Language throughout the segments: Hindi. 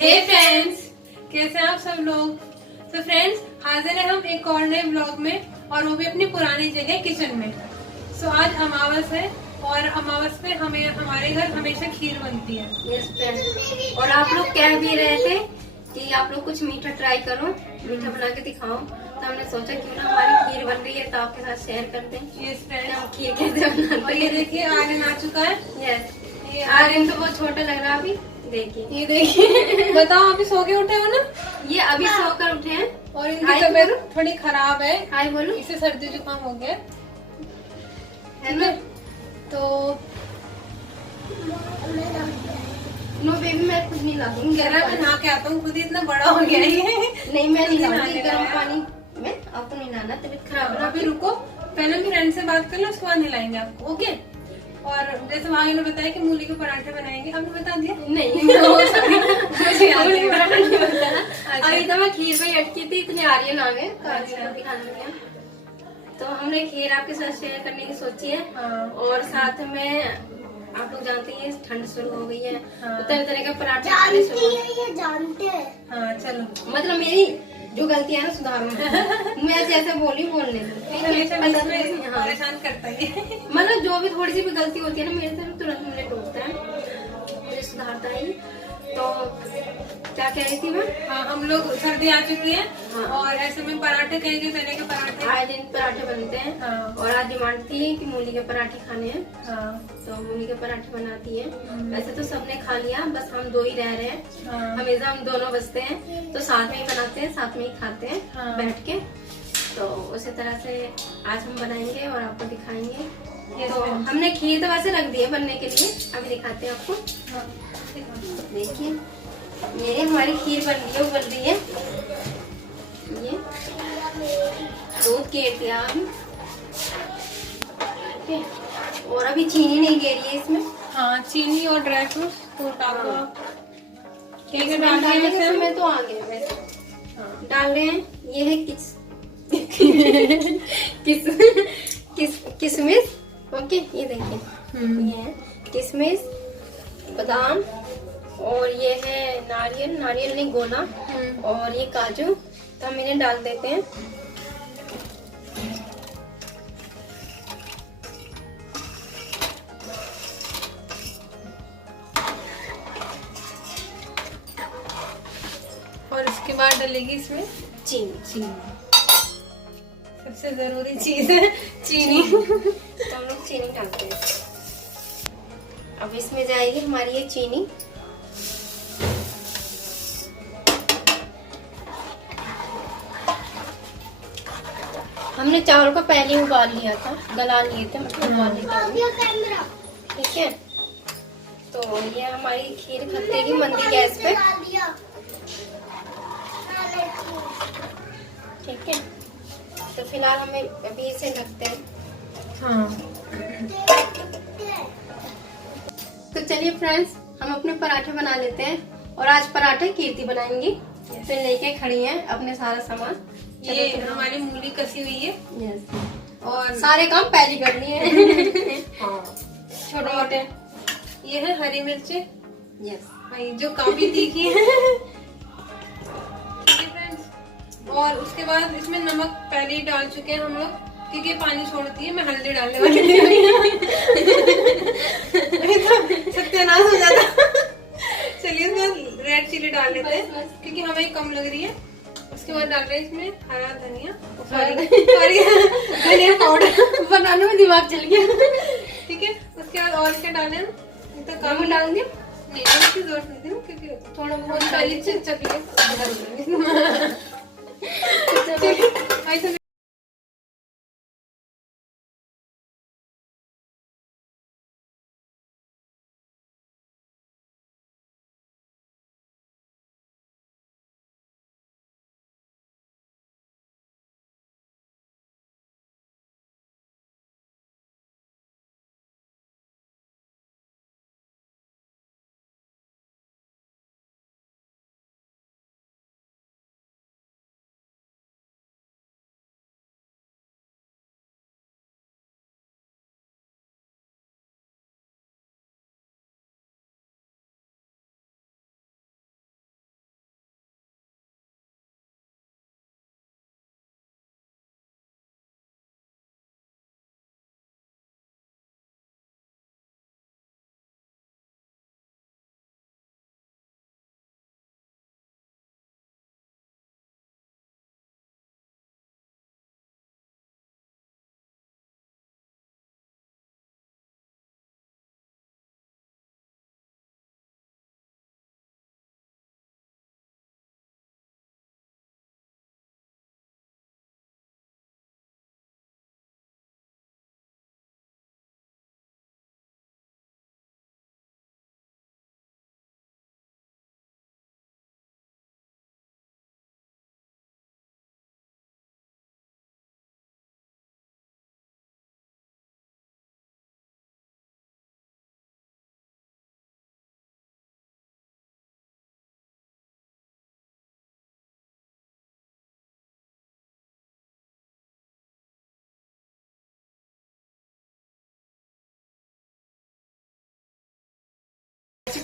हे फ्रेंड्स, कैसे हैं आप सब लोग। तो फ्रेंड्स, हाजिर हैं हम एक और नए ब्लॉग में, और वो भी अपनी पुरानी जगह किचन में। सो आज अमावस है, और अमावस पे हमें हमारे घर हमेशा खीर बनती है। यस फ्रेंड, और आप लोग कह भी रहे थे कि आप लोग कुछ मीठा ट्राई करो, मीठा बना के दिखाओ। तो हमने सोचा क्यों ना हमारी खीर बन रही है तो आपके साथ शेयर करते हैं। यस फ्रेंड्स, हम खीर कैसे बनाते और ये देखिए आर्यन आ चुका है। यस, ये आर्यन तो बहुत छोटा लग रहा है अभी। देखिए, ये देखिए बताओ, अभी सो के उठे हो ना। ये अभी सोकर उठे हैं और इनकी तबीयत थोड़ी खराब है। हाय बोलो, इसे सर्दी जुकाम हो गया है ना। तो नो बेबी, मैं कुछ नहीं लाऊंगी। कह रहा है मैं नहा के आता हूँ, खुद ही इतना बड़ा हो गया ये। नहीं, मैं नहीं लाऊंगी गर्म है। पानी में। आपको नहीं लाना, तबीयत खराब है। अभी रुको, पहले भी फ्रेंड से बात कर लो, उसके बाद हिलाएंगे आपको, ओके। और जैसे वहाँ ने बताया कि मूली के पराठे बनाएंगे, हमने बता दिया। नहीं मुझे याद नहीं है। अभी तो मैं खीर में ही अटकी थी, इतने आर्यन आ गए खाने में। तो हमने खीर आपके साथ शेयर करने की सोची है। हाँ। और साथ में आप लोग जानते हैं ठंड शुरू हो गई है। हाँ। तो तरह तरह के पराठे खाने शुरू ये जानते हैं। हाँ चलो, मतलब मेरी जो गलती है ना सुधारो। मैं जैसे बोली बोलने दो। हाँ। परेशान करता है। मतलब जो भी थोड़ी सी भी गलती होती है ना मेरे से, तुरंत मुझे टोकता है, मुझे सुधारता है। तो क्या कह रही थी मैं? हाँ, हम लोग सर्दी आ चुकी है। हाँ। और ऐसे में पराठे कहेंगे, तरह के पराठे। आए दिन पराठे बनते हैं। हाँ। और आज डिमांड थी कि मूली के पराठे खाने हैं। हाँ। तो मूली के पराठे बनाती है। वैसे तो सबने खा लिया, बस हम दो ही रह रहे हैं। हाँ। हमेशा हम दोनों बचते हैं, तो साथ में ही बनाते हैं, साथ में ही खाते हैं। हाँ। बैठ के। तो उसी तरह से आज हम बनाएंगे और आपको दिखाएंगे। तो हमने खीर तो वैसे रख दी है बनने के लिए, अभी दिखाते हैं आपको। हाँ। देखिए, ये हमारी खीर बन रही है, उबल रही है। ये दूध गेर दिया अभी। और अभी चीनी नहीं गेरी है इसमें। हाँ, चीनी और ड्राई फ्रूट तो डालो। हाँ। क्या क्या इसमें डालना है डालने के वैसे? समय तो आ गए वैसे। हाँ। डाल रहे हैं, ये है किशमिश। ओके, ये देखिए, ये है किशमिश, बादाम, और ये है नारियल, नारियल नहीं गोला, और ये काजू। तो हम इन्हें डाल देते हैं। और इसके बाद डलेगी इसमें चीनी। चीनी, सबसे जरूरी चीज है चीनी। तो हम लोग चीनी डालते हैं। अब इसमें जाएगी हमारी ये चीनी। हमने चावल को पहले ही उबाल लिया था, गला लिए थे, मतलब उबाल लिए थे। ठीक है, तो ये हमारी खीर खत्तेगी मंदी गैस पे। ठीक है, तो फिलहाल हमें अभी इसे ढकते हैं। हाँ। तो चलिए फ्रेंड्स, हम अपने पराठे बना लेते हैं। और आज पराठे कीर्ति बनाएंगी। तो लेके खड़ी हैं अपने सारा सामान। ये हमारी मूली कसी हुई है। यस, और सारे काम पहले करनी है। हाँ, छोटे मोटे। ये है हरी मिर्ची, यस, जो काफी तीखी है। ठीक है फ्रेंड्स, और उसके बाद इसमें नमक पहले ही डाल चुके हैं हम लोग, क्योंकि पानी छोड़ती है। मैं हल्दी डालने वाली नहीं तो सत्यानाश हो जाता। चलिए इसमें रेड चिली डाल लेते हैं, क्योंकि हमें कम लग रही है। उसके बाद डाल रहे हैं इसमें हरा धनिया, सॉरी धनिया पाउडर। बनाने में दिमाग चल गया। ठीक है, उसके बाद और क्या डालें? तो कम डाल दिया। नहीं, इसकी जरूरत नहीं थी ना, क्योंकि थोड़ा बहुत पहले चलिए ऐसे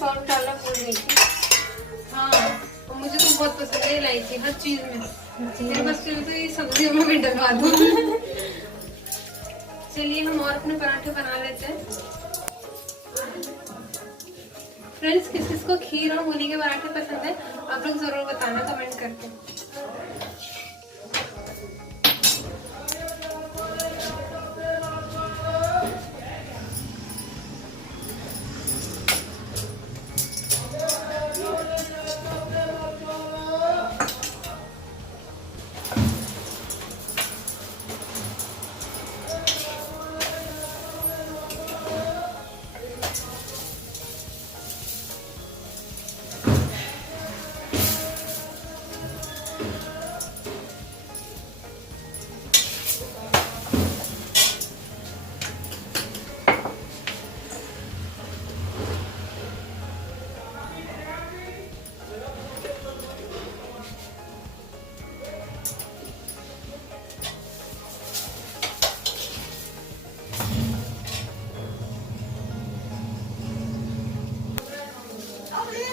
सॉल्ट डालना भूल गई थी। हाँ, और मुझे तो बहुत पसंद है इलायची हर चीज में। मेरे बस चले तो ये सब्जियों में भी डलवा दूँ। चलिए हम और अपने पराठे बना लेते हैं। फ्रेंड्स, किस किस को खीर और मूली के पराठे पसंद है आप लोग जरूर बताना कमेंट करके।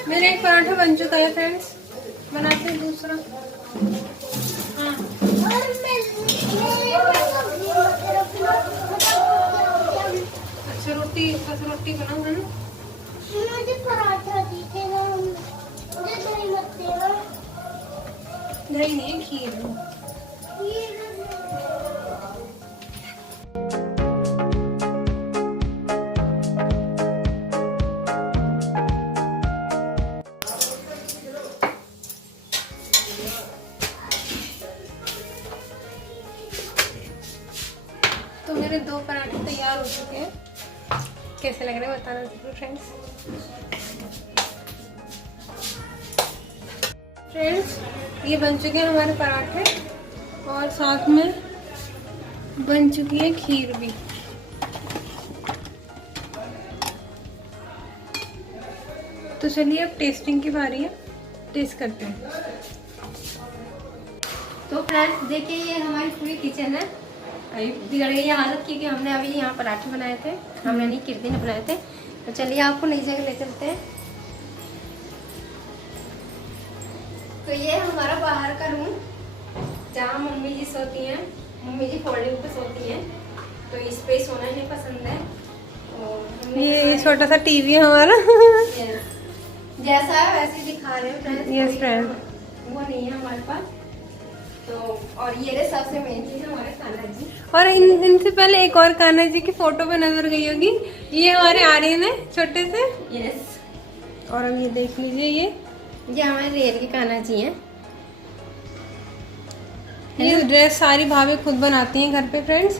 मेरा एक पराठा बन चुका है फ्रेंड्स, बनाते हैं दूसरा। हाँ, अच्छा रोटी, बस रोटी बनाऊँ है ना? मुझे पराठा दीजिएगा, मुझे दही मत देना। दही नहीं, खीर है। तो मेरे 2 पराठे तैयार हो चुके हैं। कैसे लग रहे हैं बताना जरूर फ्रेंड्स। फ्रेंड्स, ये बन चुके हैं हमारे पराठे और साथ में बन चुकी है खीर भी। तो चलिए अब टेस्टिंग की बारी है, टेस्ट करते हैं। तो फ्रेंड्स देखिए, ये हमारी पूरी किचन है। अभी बिगड़ गई है हालत क्योंकि हमने अभी यहाँ पराठे बनाए थे। हमने नहीं, कीर्ति ने बनाए थे। तो चलिए आपको नई जगह ले चलते हैं। तो ये हमारा बाहर का रूम, जहाँ मम्मी जी सोती हैं। मम्मी जी फोल्डिंग पे सोती हैं, तो इस पे सोना ही पसंद है। और ये छोटा सा टीवी है हमारा। जैसा है वैसे दिखा रहे हैं फ्रेंड्स। यस फ्रेंड, वो नहीं है हमारे पास। तो और ये सासबसे मेन चीज हमारे कान्हा जी। और इनसे पहले एक और कान्हा जी की फोटो पे नजर गई होगी। ये हमारे आर्यन है छोटे से। यस। और अब ये देख लीजिए, ये हमारे रेल के कान्हा जी हैं। ये ड्रेस सारी भाभी खुद बनाती हैं घर पे फ्रेंड्स,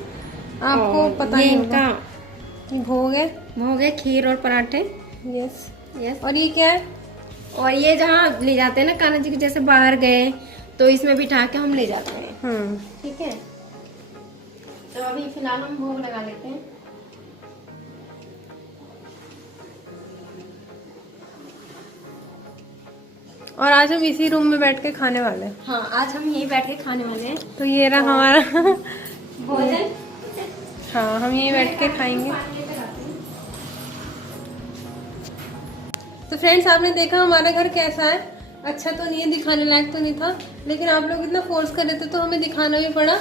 आपको पता ये ही इनका होगा। भोग है, भोग है, खीर और पराठे। यस। यस। और ये क्या है? और ये जहाँ ले जाते हैं ना कान्हा जी के, जैसे बाहर गए तो इसमें बिठा के हम ले जाते हैं। ठीक है। तो अभी फिलहाल हम भोग लगा लेते हैं। और आज हम इसी रूम में बैठ के खाने वाले हैं। हाँ, आज हम यहीं बैठ के खाने वाले हैं। तो ये रहा हमारा भोजन। हाँ, हम यहीं बैठ के खाएंगे। तो फ्रेंड्स, आपने देखा हमारा घर कैसा है। अच्छा तो नहीं है, दिखाने लायक तो नहीं था, लेकिन आप लोग इतना फोर्स कर रहे थे तो हमें दिखाना भी पड़ा।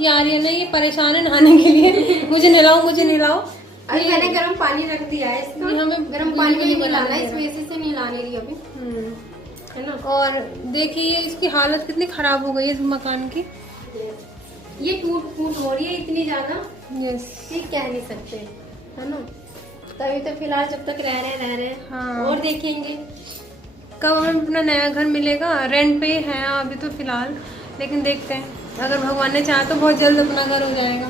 ये आर्यन है, ये परेशान है नहाने के लिए। मुझे नहलाओ, मुझे नहलाओ। अभी मैंने गर्म पानी रख दिया है इसका। हमें गर्म पानी में नहीं लाना है, इस वजह से नहीं लाने रही अभी, है ना। और देखिए इसकी हालत कितनी खराब हो गई है इस मकान की। ये टूट फूट हो रही है इतनी ज्यादा, यस। ये कह नहीं सकते, है ना। तभी तो फिलहाल जब तक रह रहे हैं। हाँ। और देखेंगे कब हमें अपना नया घर मिलेगा। रेंट पे ही है अभी तो फिलहाल, लेकिन देखते हैं, अगर भगवान ने चाहा तो बहुत जल्द अपना घर हो जाएगा।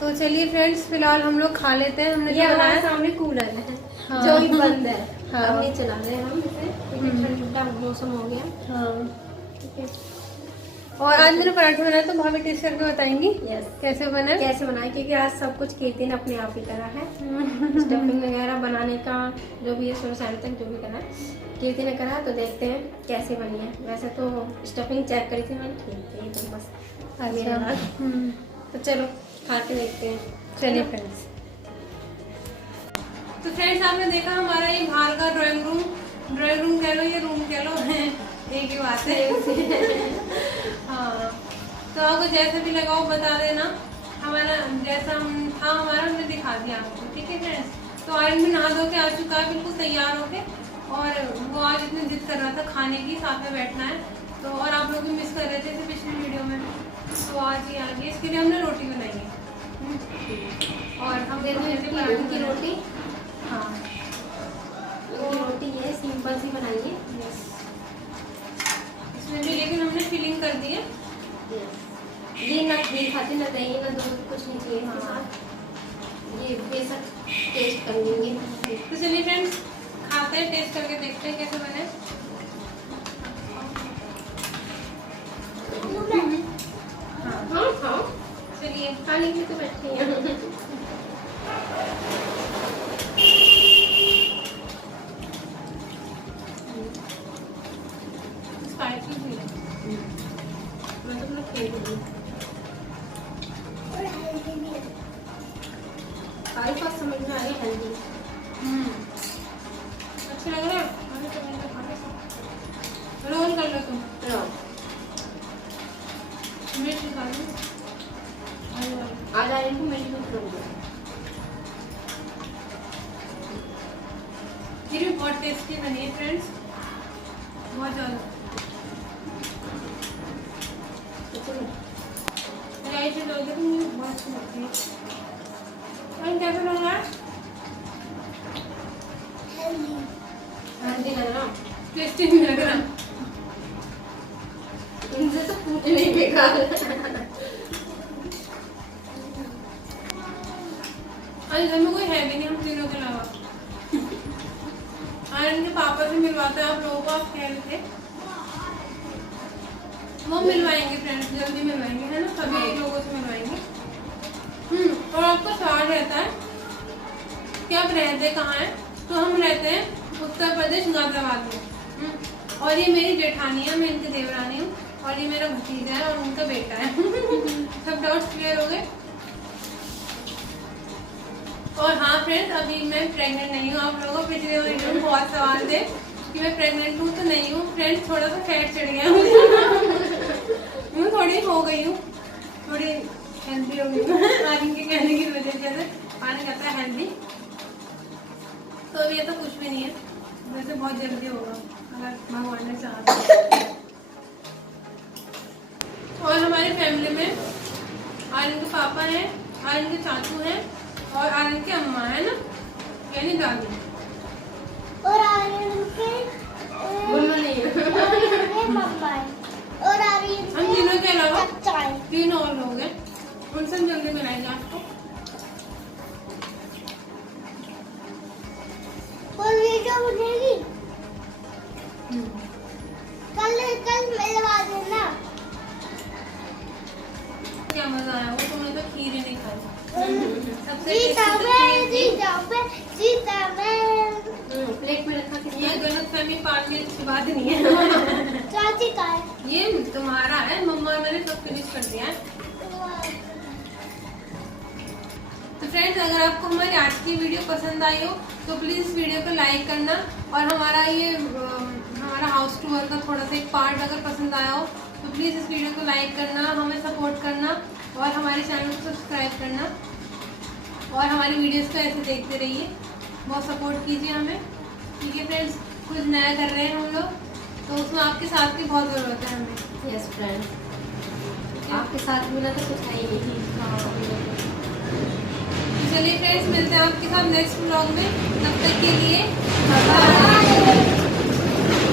तो चलिए फ्रेंड्स, फिलहाल हम लोग खा लेते हैं। हमने ये जो हमारे बनाया, सामने कूलर है। हाँ। जो ही बंद है। हाँ। अब नहीं चला रहे हम इसे, क्योंकि ठंडा मौसम हो गया। हाँ। ठीक है। और आज मैंने पराठे बनाए तो भाभी टेस्ट करके बताएंगी यस। कैसे बने। कैसे बनाए, क्योंकि आज सब कुछ कीर्ति ने अपने आप ही करा है। स्टफिंग वगैरह बनाने का जो भी है, सुबह शाम तक जो भी करा है कीर्ति ने करा। तो देखते हैं कैसे बनी है। वैसे तो स्टफिंग चेक करी थी मैंने, ठीक है एकदम बस मेरे हाथ। तो चलो खा के देखते हैं। चलिए फ्रेंड्स। तो फ्रेंड्स आपने देखा हमारा ये बाहर का ड्राइंग रूम कह लो, ये रूम कह लो, एक ही बात है। हाँ, तो आपको जैसे भी लगा वो बता देना। हमारा जैसा था हमारा हमने दिखा दिया आपको, ठीक है फ्रेंड्स। तो आर्यन भी नहा धो के आ चुका है, बिल्कुल तैयार होके, और वो आज इतनी जिद कर रहा था खाने की, साथ में बैठना है। तो और आप लोग भी मिस कर रहे थे इसे पिछली वीडियो में, तो आज ही आ गई। इसके लिए हमने रोटी बनाई है, और हम देखो ऐसे पराठे की रोटी, हाँ रोटी है सिंपल सी बनाई है। इसमें भी लेकिन हमने फिलिंग कर दी है। ये ना घी खाते ना दही ना दूध, कुछ नहीं चाहिए इसके साथ। ये बेशक टेस्ट कर लेंगे। तो चलिए फ्रेंड्स खाते हैं, टेस्ट करके देखते हैं कैसे बने। हाँ हाँ, चलिए खाने के लिए तो बैठे हैं। स्पाइसी भी है, मैं तो अपना खेल रही हूँ। और हेल्दी भी है। सारी बात समझ में आ रही है हेल्दी। अच्छा लग रहा है। रोल कर लो तुम, मिर्च खा लो। आज आर्यन को मेरी भी खिलाऊंगी। ये भी बहुत टेस्टी बनी है फ्रेंड्स, बहुत ज़्यादा। राइस से लोगे तो मुझे बहुत अच्छी लगती है। और कैसा लग रहा है? हेल्दी। हेल्दी लग रहा। टेस्टी भी लग रहा। इनसे तो पूछे नहीं बेकार। आज घर में कोई है भी नहीं हम तीनों के अलावा। आर्यन के पापा से मिलवाते हैं आप लोगों को, आप कह रहे थे वो मिलवाएंगे फ्रेंड्स, जल्दी मिलवाएंगे, है ना, सभी लोगों से मिलवाएंगे। और आपका सवाल रहता है कि आप रहते कहाँ हैं? तो हम रहते हैं उत्तर प्रदेश गाजियाबाद में। और ये मेरी जेठानी है, मैं इनकी देवरानी हूँ, और ये मेरा भतीजा है और उनका बेटा है। सब डाउट्स क्लियर हो गए। और हाँ फ्रेंड्स, अभी मैं प्रेग्नेंट नहीं हूँ। आप लोगों को पिछले वीडियो में बहुत सवाल थे कि मैं प्रेग्नेंट हूँ, तो नहीं हूँ फ्रेंड्स। थोड़ा सा फैट चढ़ गया मुझे। मैं थोड़ी हो गई हूँ, थोड़ी हेल्दी हो गई हूँ आर्यन के कहने की वजह से। आर्यन कहता है हेल्दी, तो अभी ऐसा कुछ भी नहीं है, वैसे बहुत जल्दी होगा अगर भगवान ने चाहा। और हमारी फैमिली में आर्यन के पापा हैं, आर्यन के चाचू हैं, और आर्यन की अम्मा है ना, यानी दादी। और आर्यन के बोलना नहीं है। आर्यन के मम्मा है। और आर्यन के हम तीनों के अलावा चाचा है। 3 और लोग हैं, उनसे हम जल्दी मिलाएंगे आपको। और वीडियो बनेगी कल मिलवा देना। क्या मजा आया, वो तुमने तो खीर ही नहीं खाई। सबसे जीता टेस्टी तो मैं, खीर थी। जीता मैं। प्लेट में रखा के ये गलतफहमी पालनी अच्छी बात नहीं है। चाची का है। ये तुम्हारा है, मम्मा मैंने सब फिनिश कर दिया है। तो फ्रेंड्स, अगर आपको हमारी आज की वीडियो पसंद आई हो तो प्लीज इस वीडियो को लाइक करना, और हमारा हाउस टूर का थोड़ा सा एक पार्ट अगर पसंद आया हो तो प्लीज इस वीडियो को लाइक करना, हमें सपोर्ट करना, और हमारे चैनल को सब्सक्राइब करना, और हमारी वीडियोस को ऐसे देखते रहिए, बहुत सपोर्ट कीजिए हमें, ठीक है फ्रेंड्स। कुछ नया कर रहे हैं हम लोग, तो उसमें आपके साथ की बहुत ज़रूरत है हमें। यस फ्रेंड्स, आपके साथ मिला तो कुछ है ही नहीं। चलिए फ्रेंड्स, मिलते हैं आपके साथ नेक्स्ट व्लॉग में, तब तक के लिए बाय।